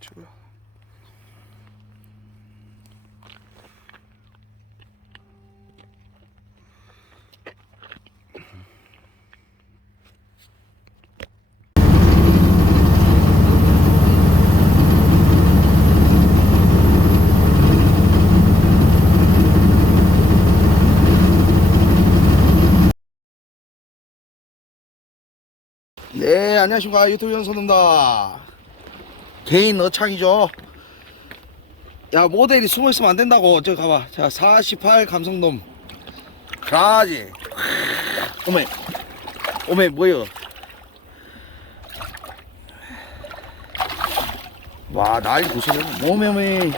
저거. 네, 안녕하십니까. 유튜브 연소입니다. 개인 어창이죠. 야, 모델이 숨어 있으면 안 된다고. 저 가봐. 자, 48 감성돔. 그라지. 오메. 오메, 뭐여. 와, 난리 무슨, 오메, 오메.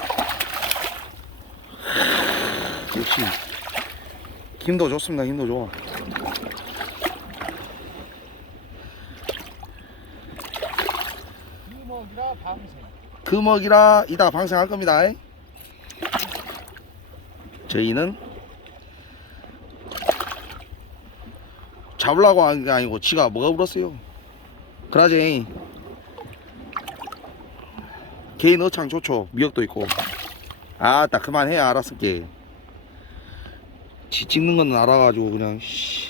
역시. 힘도 좋습니다. 힘도 좋아. 이먹이라 방생. 금어기라 이따 방생할 겁니다. 저희는 잡으려고 한 게 아니고 지가 먹어버렸어요. 그러지. 개인 어창 좋죠. 미역도 있고. 아따 그만해 알았을게. 지 찍는 건 알아가지고 그냥 씨.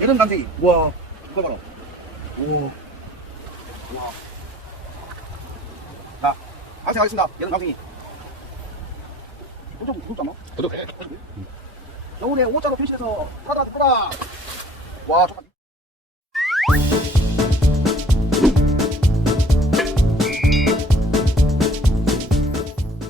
이런 감생이 우와 이거 봐라. 오 우와. 자 방생 하겠습니다. 이런 감생이. 좀 무섭지? 저도 그래. 영혼의 5자로 변신해서 하다 듣더라 와 좋다